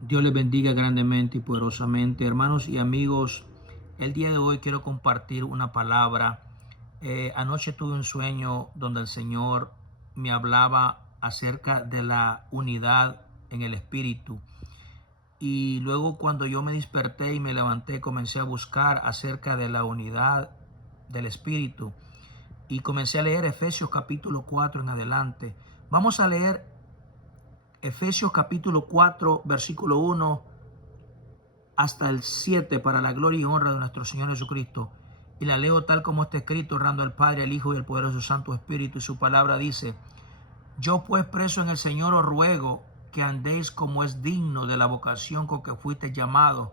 Dios les bendiga grandemente y poderosamente. Hermanos y amigos, el día de hoy quiero compartir una palabra. Anoche tuve un sueño donde el Señor me hablaba acerca de la unidad en el Espíritu. Y luego cuando yo me desperté y me levanté, comencé a buscar acerca de la unidad del Espíritu. Y comencé a leer Efesios capítulo 4 en adelante. Vamos a leer Efesios capítulo 4, versículo 1 hasta el 7 para la gloria y honra de nuestro Señor Jesucristo. Y la leo tal como está escrito, honrando al Padre, al Hijo y al poderoso Santo Espíritu. Y su palabra dice: Yo pues, preso en el Señor, os ruego que andéis como es digno de la vocación con que fuiste llamados,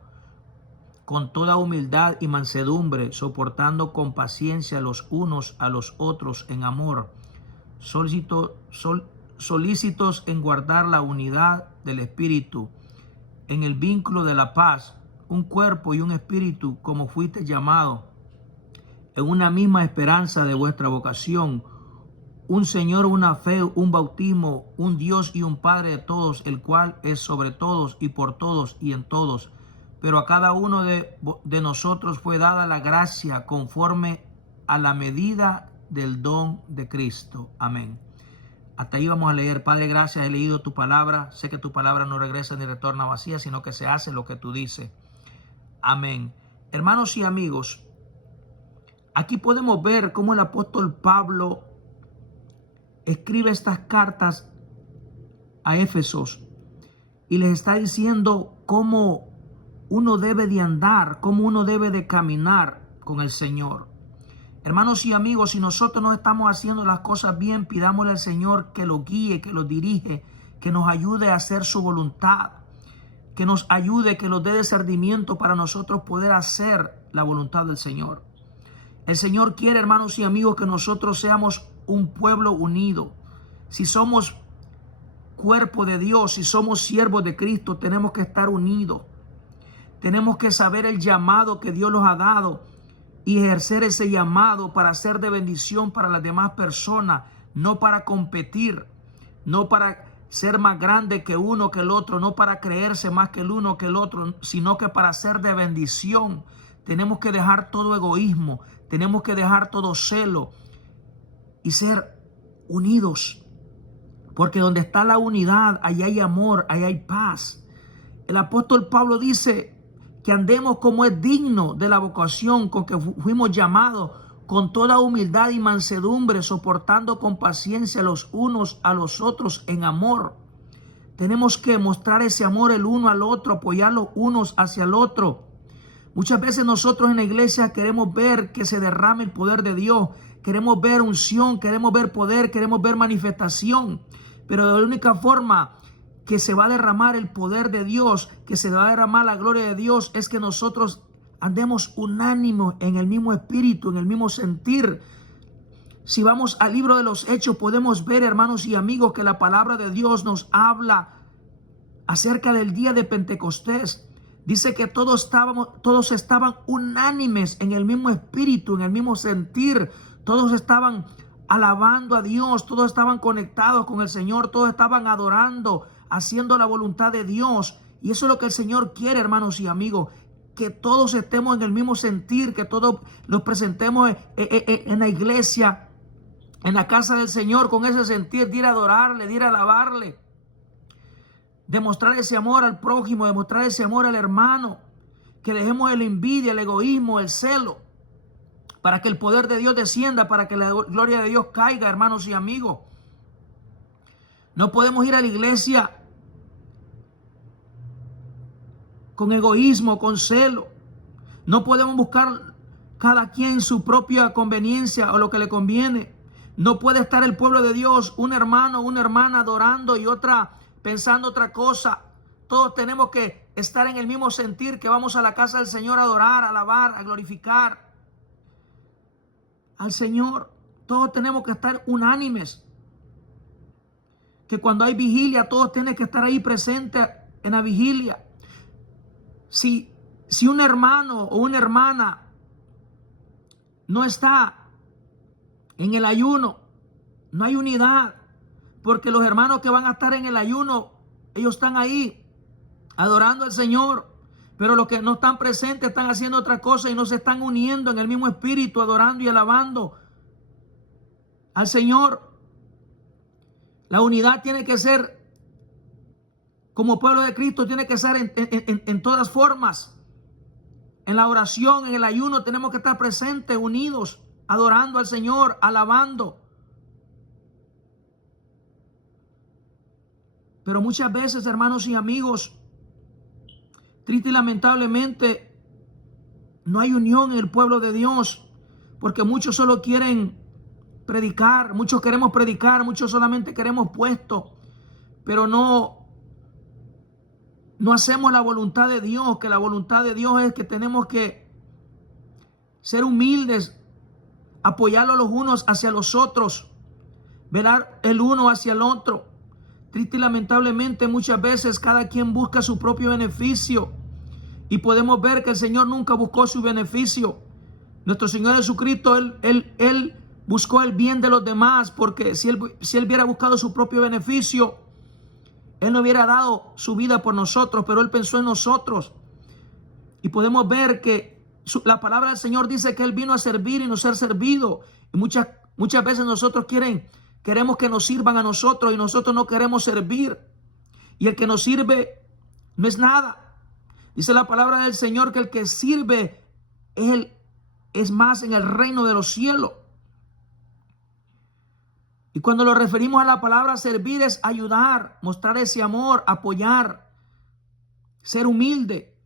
con toda humildad y mansedumbre, soportando con paciencia los unos a los otros en amor, solícitos en guardar la unidad del Espíritu en el vínculo de la paz, un cuerpo y un espíritu, como fuiste llamado, en una misma esperanza de vuestra vocación, un Señor, una fe, un bautismo, un Dios y un Padre de todos, el cual es sobre todos y por todos y en todos. Pero a cada uno de nosotros fue dada la gracia conforme a la medida del don de Cristo. Amén. Hasta ahí vamos a leer. Padre, gracias, he leído tu palabra. Sé que tu palabra no regresa ni retorna vacía, sino que se hace lo que tú dices. Amén. Hermanos y amigos, aquí podemos ver cómo el apóstol Pablo escribe estas cartas a Éfesos y les está diciendo cómo uno debe de andar, cómo uno debe de caminar con el Señor. Hermanos y amigos, si nosotros no estamos haciendo las cosas bien, pidámosle al Señor que lo guíe, que lo dirige, que nos ayude a hacer su voluntad, que nos ayude, que nos dé discernimiento para nosotros poder hacer la voluntad del Señor. El Señor quiere, hermanos y amigos, que nosotros seamos un pueblo unido. Si somos cuerpo de Dios, si somos siervos de Cristo, tenemos que estar unidos. Tenemos que saber el llamado que Dios nos ha dado y ejercer ese llamado para ser de bendición para las demás personas, no para competir, no para ser más grande que uno que el otro, no para creerse más que el uno que el otro, sino que para ser de bendición. Tenemos que dejar todo egoísmo, tenemos que dejar todo celo y ser unidos, porque donde está la unidad, ahí hay amor, ahí hay paz. El apóstol Pablo dice que andemos como es digno de la vocación con que fuimos llamados, con toda humildad y mansedumbre, soportando con paciencia los unos a los otros en amor. Tenemos que mostrar ese amor el uno al otro, apoyar los unos hacia el otro. Muchas veces nosotros en la iglesia queremos ver que se derrame el poder de Dios, queremos ver unción, queremos ver poder, queremos ver manifestación, pero de la única forma que se va a derramar el poder de Dios, que se va a derramar la gloria de Dios, es que nosotros andemos unánimes en el mismo espíritu, en el mismo sentir. Si vamos al libro de los Hechos, podemos ver, hermanos y amigos, que la palabra de Dios nos habla acerca del día de Pentecostés. Dice que todos estaban unánimes en el mismo espíritu, en el mismo sentir. Todos estaban alabando a Dios, todos estaban conectados con el Señor, todos estaban adorando, haciendo la voluntad de Dios. Y eso es lo que el Señor quiere, hermanos y amigos, que todos estemos en el mismo sentir, que todos nos presentemos en la iglesia, en la casa del Señor, con ese sentir de ir a adorarle, de ir a alabarle, demostrar ese amor al prójimo, demostrar ese amor al hermano, que dejemos la envidia, el egoísmo, el celo, para que el poder de Dios descienda, para que la gloria de Dios caiga, hermanos y amigos. No podemos ir a la iglesia con egoísmo, con celo. No podemos buscar cada quien su propia conveniencia o lo que le conviene. No puede estar el pueblo de Dios, un hermano, una hermana adorando y otra pensando otra cosa. Todos tenemos que estar en el mismo sentir, que vamos a la casa del Señor a adorar, a alabar, a glorificar al Señor. Todos tenemos que estar unánimes. Que cuando hay vigilia, todos tienen que estar ahí presentes en la vigilia. Si un hermano o una hermana no está en el ayuno, no hay unidad, porque los hermanos que van a estar en el ayuno, ellos están ahí adorando al Señor, pero los que no están presentes están haciendo otra cosa y no se están uniendo en el mismo espíritu, adorando y alabando al Señor. La unidad tiene que ser, como pueblo de Cristo, tiene que ser en todas formas. En la oración, en el ayuno, tenemos que estar presentes, unidos, adorando al Señor, alabando. Pero muchas veces, hermanos y amigos, triste y lamentablemente, no hay unión en el pueblo de Dios, porque muchos solo quieren predicar, muchos queremos predicar, muchos solamente queremos puestos, pero no hacemos la voluntad de Dios, que la voluntad de Dios es que tenemos que ser humildes, apoyarlos los unos hacia los otros, velar el uno hacia el otro. Triste y lamentablemente muchas veces cada quien busca su propio beneficio y podemos ver que el Señor nunca buscó su beneficio. Nuestro Señor Jesucristo, Él buscó el bien de los demás, porque si él hubiera buscado su propio beneficio, Él no hubiera dado su vida por nosotros, pero Él pensó en nosotros. Y podemos ver que la palabra del Señor dice que Él vino a servir y no ser servido. Y muchas veces nosotros queremos que nos sirvan a nosotros y nosotros no queremos servir. Y el que nos sirve no es nada. Dice la palabra del Señor que el que sirve es más en el reino de los cielos. Y cuando lo referimos a la palabra servir es ayudar, mostrar ese amor, apoyar, ser humilde.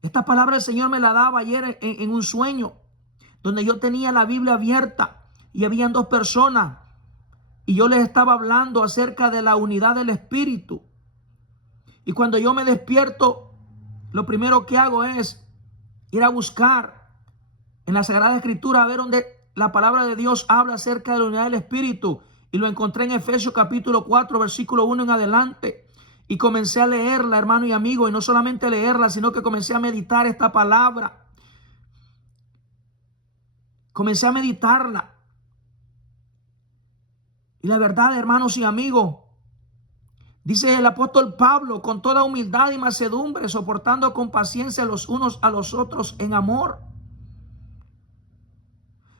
Esta palabra el Señor me la daba ayer en un sueño, donde yo tenía la Biblia abierta y habían dos personas y yo les estaba hablando acerca de la unidad del Espíritu. Y cuando yo me despierto, lo primero que hago es ir a buscar en la Sagrada Escritura a ver dónde la palabra de Dios habla acerca de la unidad del Espíritu. Y lo encontré en Efesios capítulo 4, versículo 1 en adelante. Y comencé a leerla, hermano y amigo. Y no solamente leerla, sino que comencé a meditar esta palabra. Comencé a meditarla. Y la verdad, hermanos y amigos, dice el apóstol Pablo, con toda humildad y mansedumbre, soportando con paciencia los unos a los otros en amor.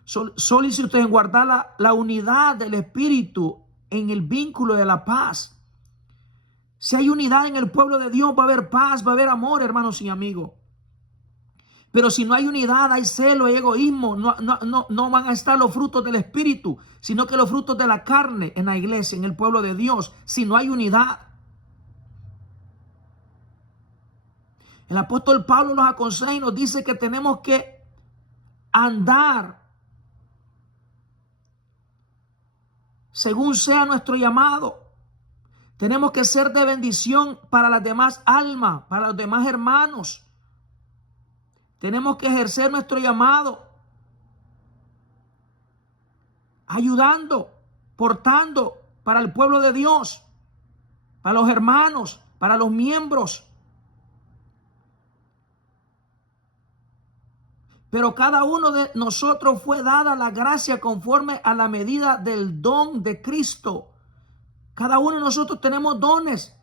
Solicite en guardar la unidad del Espíritu en el vínculo de la paz. Si hay unidad en el pueblo de Dios, va a haber paz, va a haber amor, hermanos y amigos. Pero si no hay unidad, hay celo, hay egoísmo, no van a estar los frutos del Espíritu, sino que los frutos de la carne en la iglesia, en el pueblo de Dios, si no hay unidad. El apóstol Pablo nos aconseja y nos dice que tenemos que andar según sea nuestro llamado. Tenemos que ser de bendición para las demás almas, para los demás hermanos. Tenemos que ejercer nuestro llamado, ayudando, portando para el pueblo de Dios, para los hermanos, para los miembros. Pero cada uno de nosotros fue dada la gracia conforme a la medida del don de Cristo. Cada uno de nosotros tenemos dones.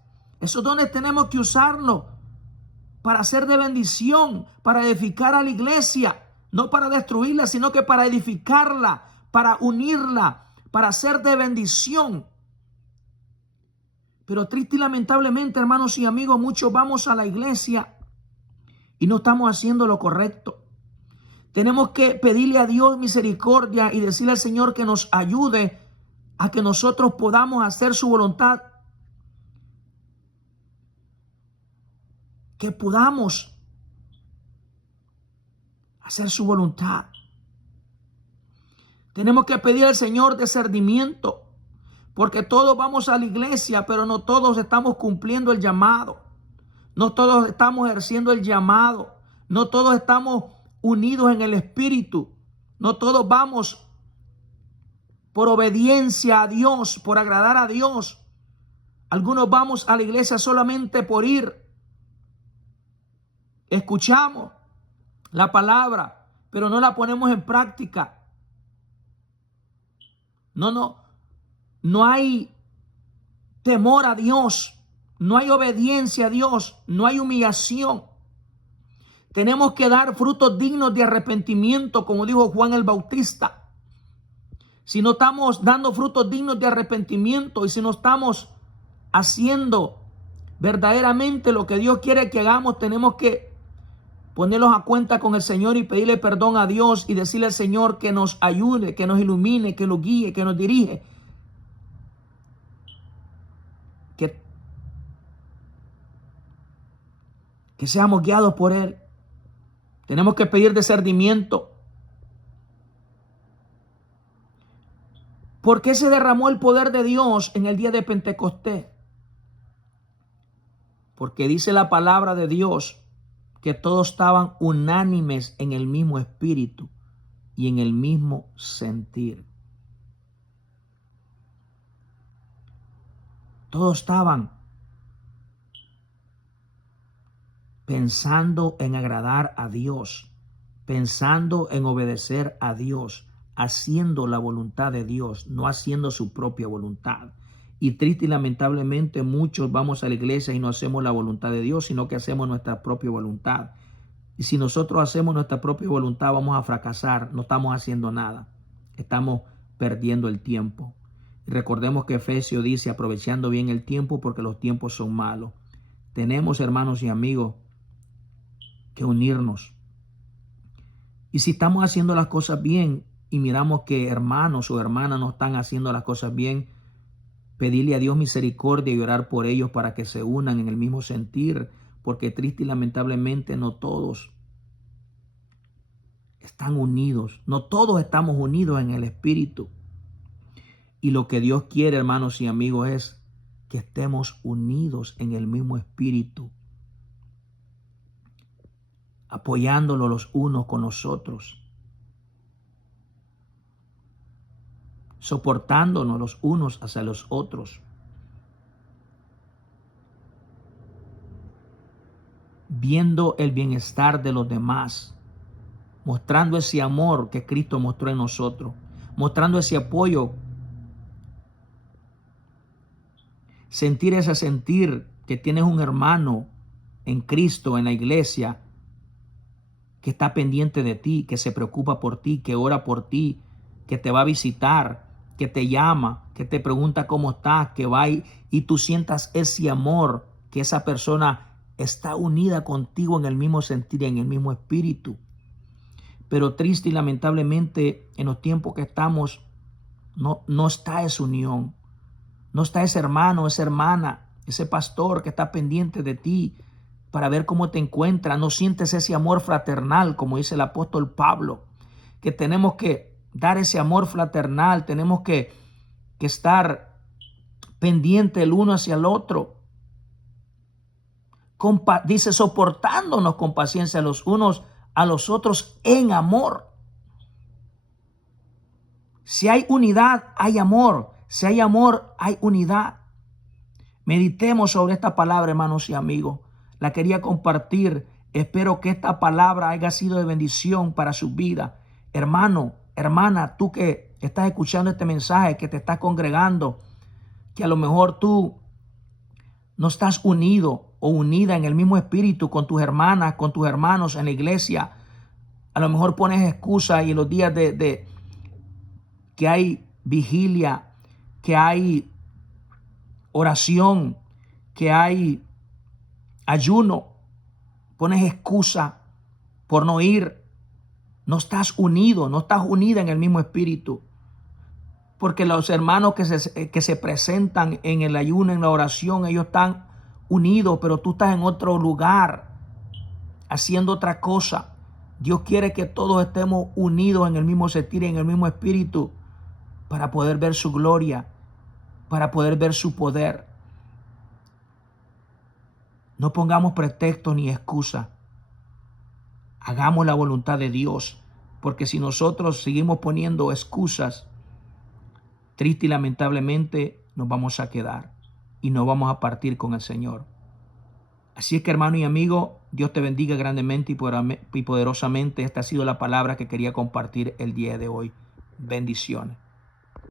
Esos dones tenemos que usarlos para ser de bendición, para edificar a la iglesia, no para destruirla, sino que para edificarla, para unirla, para ser de bendición. Pero triste y lamentablemente, hermanos y amigos, muchos vamos a la iglesia y no estamos haciendo lo correcto. Tenemos que pedirle a Dios misericordia y decirle al Señor que nos ayude a que nosotros podamos hacer su voluntad. Que podamos hacer su voluntad. Tenemos que pedir al Señor discernimiento, porque todos vamos a la iglesia, pero no todos estamos cumpliendo el llamado. No todos estamos ejerciendo el llamado. No todos estamos unidos en el Espíritu. No todos vamos por obediencia a Dios, por agradar a Dios. Algunos vamos a la iglesia solamente por ir. Escuchamos la palabra, pero no la ponemos en práctica. No hay temor a Dios. no hay obediencia a Dios, no hay humillación. Tenemos que dar frutos dignos de arrepentimiento, como dijo Juan el Bautista. Si no estamos dando frutos dignos de arrepentimiento y si no estamos haciendo verdaderamente lo que Dios quiere que hagamos, tenemos que ponerlos a cuenta con el Señor y pedirle perdón a Dios y decirle al Señor que nos ayude, que nos ilumine, que nos guíe, que nos dirige. Que seamos guiados por Él. Tenemos que pedir discernimiento. ¿Por qué se derramó el poder de Dios en el día de Pentecostés? Porque dice la palabra de Dios que todos estaban unánimes en el mismo espíritu y en el mismo sentir. Todos estaban pensando en agradar a Dios, pensando en obedecer a Dios, haciendo la voluntad de Dios, no haciendo su propia voluntad. Y triste y lamentablemente muchos vamos a la iglesia y no hacemos la voluntad de Dios, sino que hacemos nuestra propia voluntad. Y si nosotros hacemos nuestra propia voluntad, vamos a fracasar. No estamos haciendo nada. Estamos perdiendo el tiempo. Y recordemos que Efesios dice, aprovechando bien el tiempo porque los tiempos son malos. Tenemos, hermanos y amigos, que unirnos. Y si estamos haciendo las cosas bien y miramos que hermanos o hermanas no están haciendo las cosas bien, pedirle a Dios misericordia y orar por ellos para que se unan en el mismo sentir, porque triste y lamentablemente no todos están unidos, no todos estamos unidos en el espíritu. Y lo que Dios quiere, hermanos y amigos, es que estemos unidos en el mismo espíritu, apoyándolos los unos con los otros, soportándonos los unos hacia los otros, viendo el bienestar de los demás, mostrando ese amor que Cristo mostró en nosotros, mostrando ese apoyo, sentir ese sentir que tienes un hermano en Cristo, en la iglesia, que está pendiente de ti, que se preocupa por ti, que ora por ti, que te va a visitar, que te llama, que te pregunta cómo estás, que va y tú sientas ese amor, que esa persona está unida contigo en el mismo sentir, en el mismo espíritu. Pero triste y lamentablemente en los tiempos que estamos no está esa unión, no está ese hermano, esa hermana, ese pastor que está pendiente de ti para ver cómo te encuentras. No sientes ese amor fraternal, como dice el apóstol Pablo, que tenemos que dar ese amor fraternal, tenemos que estar pendiente el uno hacia el otro. Dice, soportándonos con paciencia los unos a los otros en amor. Si hay unidad, hay amor. Si hay amor, hay unidad. Meditemos sobre esta palabra, hermanos y amigos. La quería compartir. Espero que esta palabra haya sido de bendición para su vida. Hermano, hermana, tú que estás escuchando este mensaje, que te estás congregando, que a lo mejor tú no estás unido o unida en el mismo espíritu con tus hermanas, con tus hermanos en la iglesia. A lo mejor pones excusa y en los días de que hay vigilia, que hay oración, que hay ayuno, pones excusa por no ir. No estás unido, no estás unida en el mismo espíritu. Porque los hermanos que se presentan en el ayuno, en la oración, ellos están unidos, pero tú estás en otro lugar, haciendo otra cosa. Dios quiere que todos estemos unidos en el mismo sentir, en el mismo espíritu, para poder ver su gloria, para poder ver su poder. No pongamos pretextos ni excusas. Hagamos la voluntad de Dios, porque si nosotros seguimos poniendo excusas, triste y lamentablemente nos vamos a quedar y no vamos a partir con el Señor. Así es que, hermano y amigo, Dios te bendiga grandemente y poderosamente. Esta ha sido la palabra que quería compartir el día de hoy. Bendiciones.